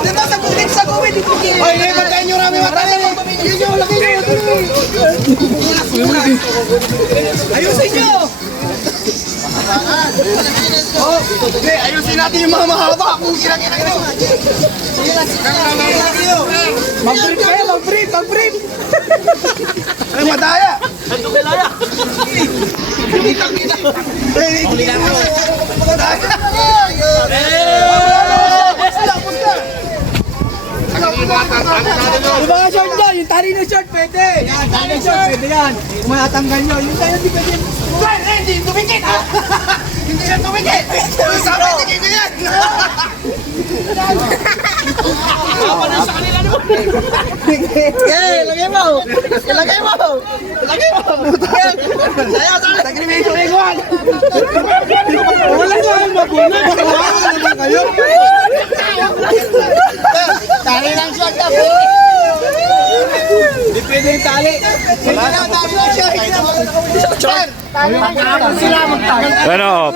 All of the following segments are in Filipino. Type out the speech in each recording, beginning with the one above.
Dito sa kulit, sa kulit. Ay, ngayon magkain nyo rami matay. Lagyan nyo, lagyan nyo. Ayusin nyo. Okay, ayusin natin yung mga mahaba. Kung ginang-ginang nyo. Mag-brief kayo, mag-brief. Ay, madaya. Ito kilaya. Yung mga short nyo, yung tali na short pwede. Yan, tali na short pwede yan. Kung matatanggal nyo, yung tayo hindi pwede. Hindi tumikit ha! Hindi yan tumikit! Sabi, tingin nyo yan! Kapan na sa kanila naman! Lagay mo! Lagay mo! Lagay mo! Saya, sana! Sagrimation na igual! Wala naman mabuna! Wala naman kayo! Tali lang short na! Hindi pwede yung tali! Wala na, tali lang short! Magkakapon sila magtagal! Ano?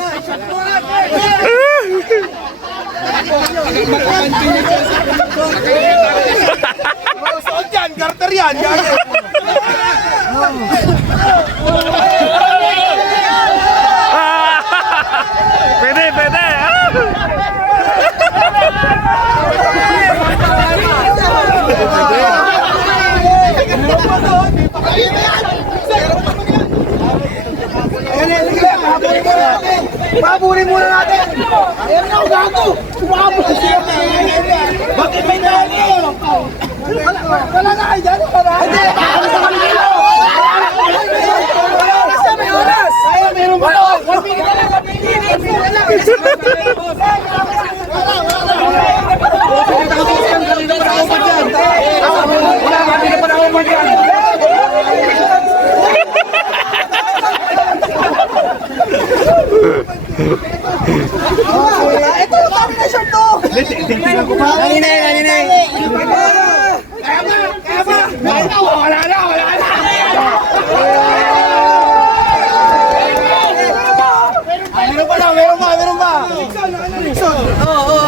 Suot yan, garter yan! Pwede, pwede! Paburin muna natin! Ayan na, gago! Sumabot siya! Bakit may nani? Wala na kayo dyan? Hindi! Basta may oras! Ay, meron ba? 1 minute na lang! 1 minute na lang! Wala, hindi na pa na ako ba dyan? Ito yung kami na short to! Naninay! Kaya ba? Wala na! Meron pa!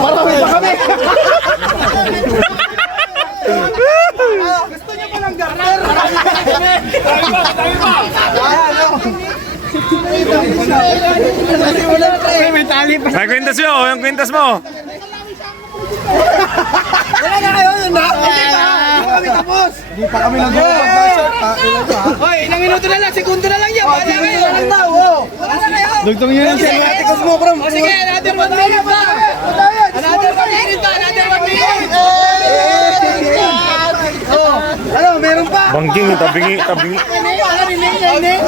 Marami pa kami! Gusto niya pa ng garter! May kwintas mo, yung kwintas mo. Wala na kayo! Hindi pa kami tapos! Hindi pa kami Hoy, ilang minuto na lang, segundo na lang yan! Wala na kayo! Wala na kayo! Dugtong yun yung selvaticos mo, bro. Sige, another 1 minute pa! Another 1 minute pa! Ano, meron pa? Bangging, tabingi.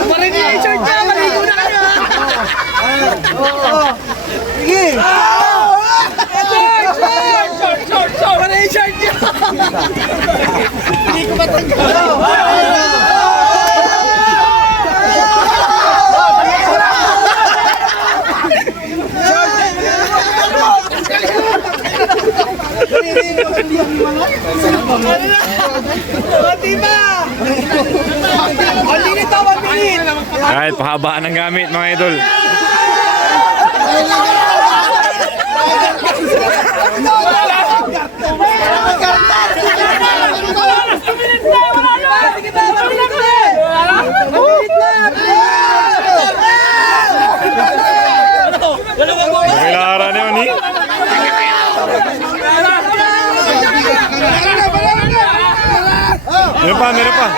Marinig yung short niya! Maligo na kayo! Sige! Short! Marinig yung short niya! Hindi ko matanggal! Konti pa! 1 minute to, 1 minute! Kahit pahabaan ng gamit, mga idol. Kailangan na yun, eh. Meron pa.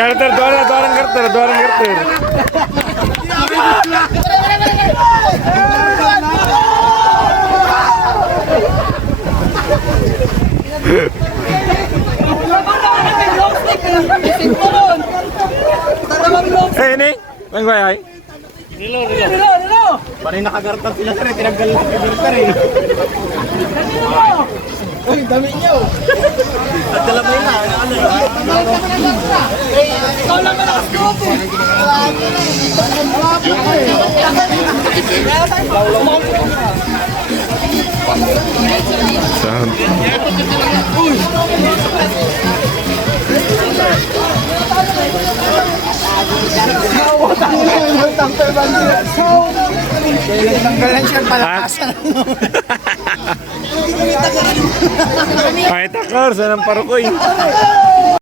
Garter, doaran garter. Ang gaya ay? Rilo! Parang nakagartang sila sir, tinanggal lang yung sir eh. Uy, dami niyo. At dalabay na, ano eh. Ikaw lang malakas ko po! Sound. Tanggalan siya palakas. Ay, takar. Saan ang parukoy?